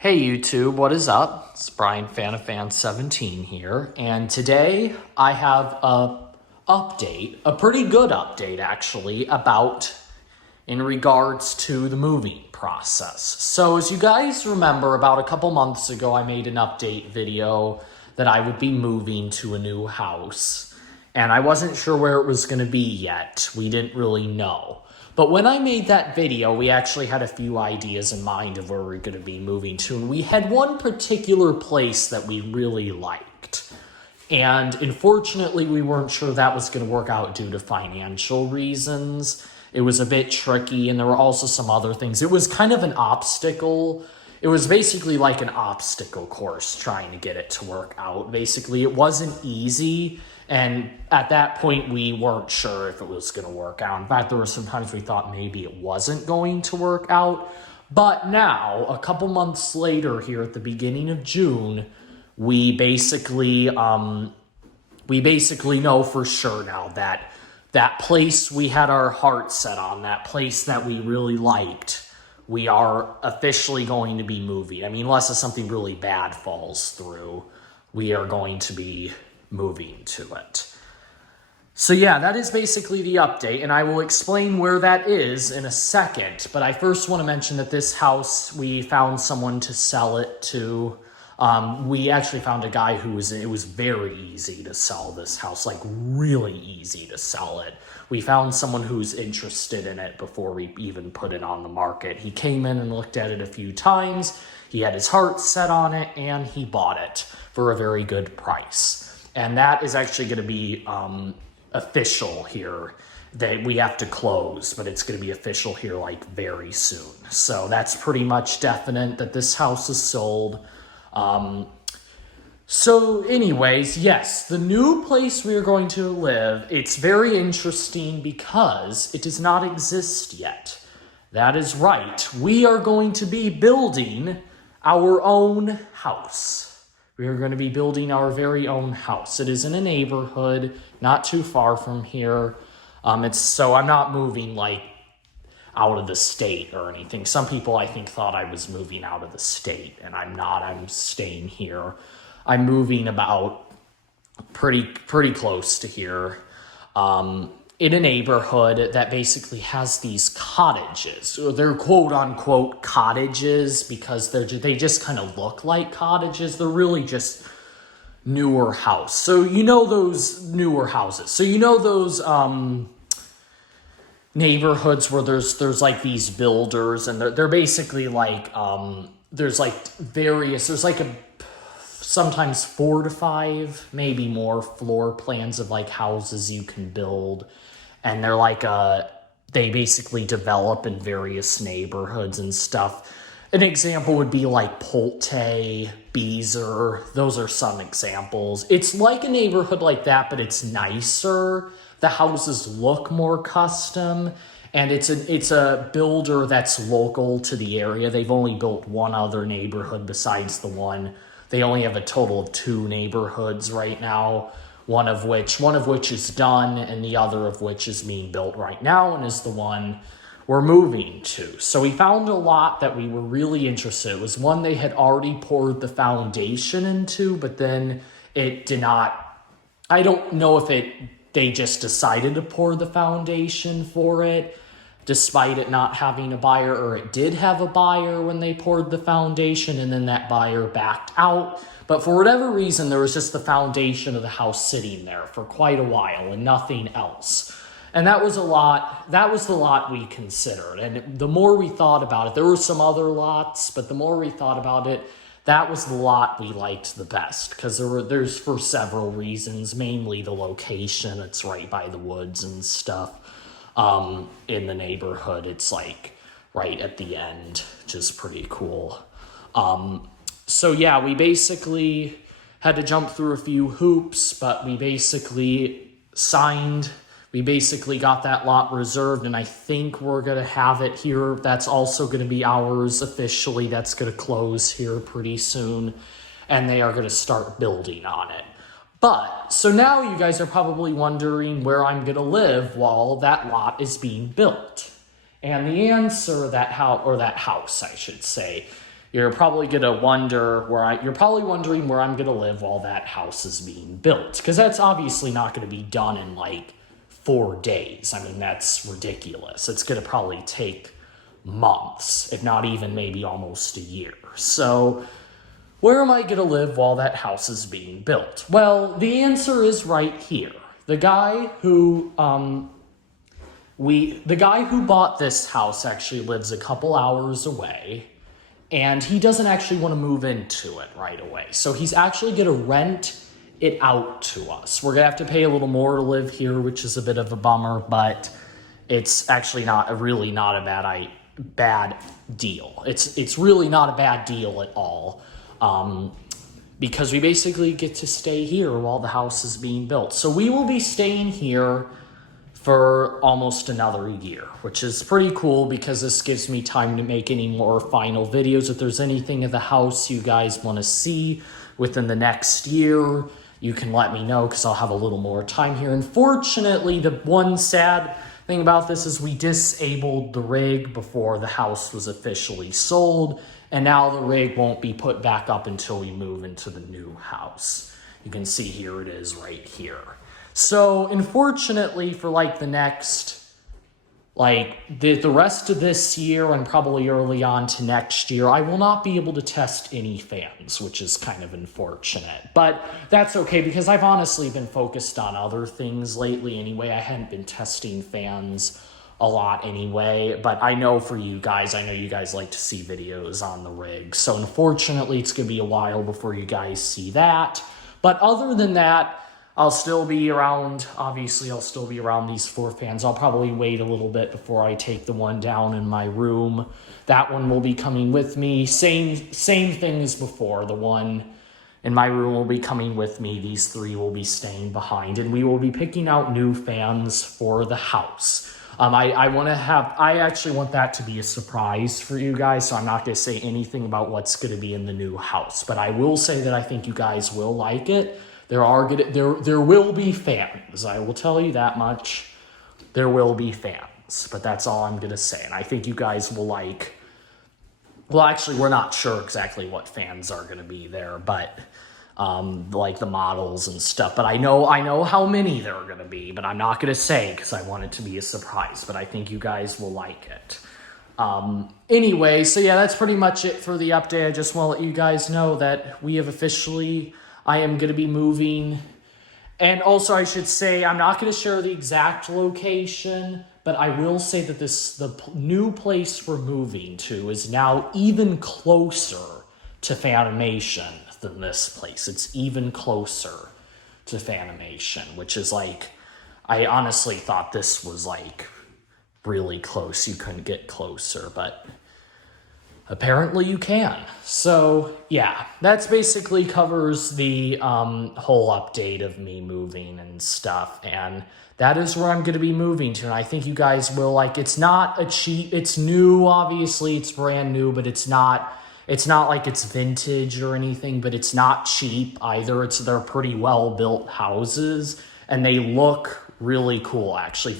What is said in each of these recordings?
Hey YouTube, what is up? It's Brian Fanafan17 here, and today I have a pretty good update actually, about in regards to the moving process. So as you guys remember, about a couple months ago I made an update video that I would be moving to a new house, and I wasn't sure where it was going to be yet. We didn't really know. But when I made that video, we actually had a few ideas in mind of where we're going to be moving to. And we had one particular place that we really liked. And unfortunately, we weren't sure that was going to work out due to financial reasons. It was a bit tricky, and there were also some other things. It was kind of an obstacle. It was basically like an obstacle course trying to get it to work out. Basically, it wasn't easy. And at that point, we weren't sure if it was going to work out. In fact, there were some times we thought maybe it wasn't going to work out. But now, a couple months later here at the beginning of June, we basically know for sure now that that place we had our heart set on, that place that we really liked, we are officially going to be moving. I mean, unless something really bad falls through, we are going to be moving to it. So yeah, that is basically the update, and I will explain where that is in a second. But I first want to mention that this house, we found someone to sell it to. We actually found a guy it was very easy to sell this house, like really easy to sell it. We found someone who's interested in it before we even put it on the market. He came in and looked at it a few times. He had his heart set on it, and he bought it for a very good price. And that is actually going to be official here, that we have to close, but it's going to be official here like very soon. So that's pretty much definite that this house is sold. So anyways, yes, the new place we are going to live, it's very interesting because it does not exist yet. That is right. We are going to be building our own house. We are going to be building our very own house. It is in a neighborhood not too far from here. So I'm not moving like out of the state or anything. Some people I think thought I was moving out of the state, and I'm not. I'm staying here. I'm moving about pretty close to here. In a neighborhood that basically has these cottages. They're quote-unquote cottages because they just kind of look like cottages. They're really just newer house. So you know those newer houses. So you know those neighborhoods where there's like these builders, and they're basically like there's like sometimes 4 to 5, maybe more floor plans of like houses you can build. And they're like, they basically develop in various neighborhoods and stuff. An example would be like Pulte, Beezer. Those are some examples. It's like a neighborhood like that, but it's nicer. The houses look more custom. And it's a builder that's local to the area. They've only built one other neighborhood besides the one. They only have a total of 2 neighborhoods right now. One of which is done, and the other of which is being built right now, and is the one we're moving to. So we found a lot that we were really interested in. It was one they had already poured the foundation into, but then it did not. I don't know if they just decided to pour the foundation for it, despite it not having a buyer, or it did have a buyer when they poured the foundation, and then that buyer backed out. But for whatever reason, there was just the foundation of the house sitting there for quite a while and nothing else. And that was the lot we considered. And the more we thought about it, there were some other lots, but the more we thought about it, that was the lot we liked the best, because there's for several reasons, mainly the location. It's right by the woods and stuff. In the neighborhood, it's like right at the end, which is pretty cool. So yeah, we basically had to jump through a few hoops, but we basically got that lot reserved, and I think we're going to have it here. That's also going to be ours officially. That's going to close here pretty soon, and they are going to start building on it. But, so now you guys are probably wondering where I'm going to live while that lot is being built. And the answer, that house, I should say, you're probably gonna wonder you're probably wondering where I'm gonna live while that house is being built, because that's obviously not gonna be done in like 4 days. I mean, that's ridiculous. It's gonna probably take months, if not even maybe almost a year. So where am I gonna live while that house is being built? Well, the answer is right here. The guy who bought this house actually lives a couple hours away, and he doesn't actually want to move into it right away. So he's actually going to rent it out to us. We're going to have to pay a little more to live here, which is a bit of a bummer, but it's actually not a bad deal. It's really not a bad deal at all, because we basically get to stay here while the house is being built. So we will be staying here for almost another year, which is pretty cool because this gives me time to make any more final videos. If there's anything of the house you guys want to see within the next year, you can let me know because I'll have a little more time here. Unfortunately, the one sad thing about this is we disabled the rig before the house was officially sold, and now the rig won't be put back up until we move into the new house. You can see here it is right here. So unfortunately for like the next, the rest of this year and probably early on to next year, I will not be able to test any fans, which is kind of unfortunate. But that's okay because I've honestly been focused on other things lately anyway. I hadn't been testing fans a lot anyway, but I know for you guys, I know you guys like to see videos on the rig. So unfortunately, it's going to be a while before you guys see that. But other than that, I'll still be around. Obviously, I'll still be around these 4 fans. I'll probably wait a little bit before I take the one down in my room. That one will be coming with me. Same thing as before. The one in my room will be coming with me. These 3 will be staying behind, and we will be picking out new fans for the house. I actually want that to be a surprise for you guys, so I'm not going to say anything about what's going to be in the new house. But I will say that I think you guys will like it. There will be fans. I will tell you that much. There will be fans, but that's all I'm going to say. And I think you guys will like, well, actually, we're not sure exactly what fans are going to be there, but like the models and stuff. But I know how many there are going to be, but I'm not going to say because I want it to be a surprise, but I think you guys will like it. Anyway, so yeah, that's pretty much it for the update. I just want to let you guys know that we have I am going to be moving. And also, I should say, I'm not going to share the exact location, but I will say that the new place we're moving to is now even closer to Fanimation than this place. It's even closer to Fanimation, which is like, I honestly thought this was like really close. You couldn't get closer, but apparently you can. So yeah, that's basically covers the whole update of me moving and stuff. And that is where I'm going to be moving to. And I think you guys will like, it's new, obviously it's brand new, but it's not like it's vintage or anything, but it's not cheap either. They're pretty well built houses and they look really cool. Actually,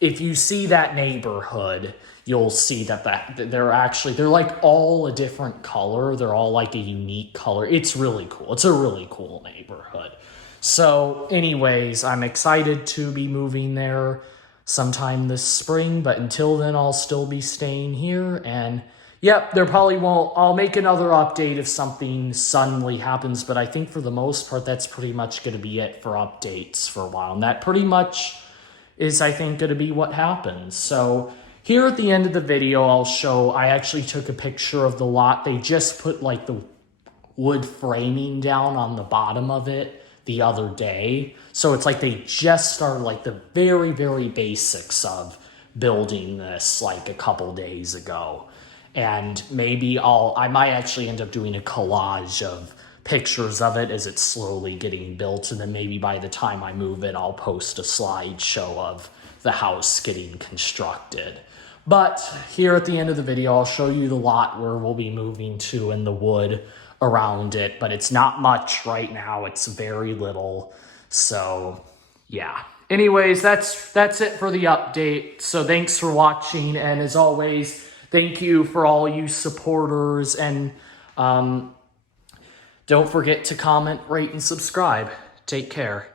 if you see that neighborhood, you'll see that they're like all a different color. They're all like a unique color. It's really cool. It's a really cool neighborhood. So anyways, I'm excited to be moving there sometime this spring, but until then, I'll still be staying here. And yep, I'll make another update if something suddenly happens, but I think for the most part, that's pretty much going to be it for updates for a while. And that pretty much is, I think, going to be what happens. So here at the end of the video, I actually took a picture of the lot. They just put like the wood framing down on the bottom of it the other day. So it's like they just started like the very, very basics of building this like a couple days ago. And maybe I might actually end up doing a collage of pictures of it as it's slowly getting built. And then maybe by the time I move it, I'll post a slideshow of the house getting constructed. But here at the end of the video, I'll show you the lot where we'll be moving to and the wood around it. But it's not much right now. It's very little. So yeah. Anyways, that's it for the update. So thanks for watching. And as always, Thank you for all you supporters, and don't forget to comment, rate, and subscribe. Take care.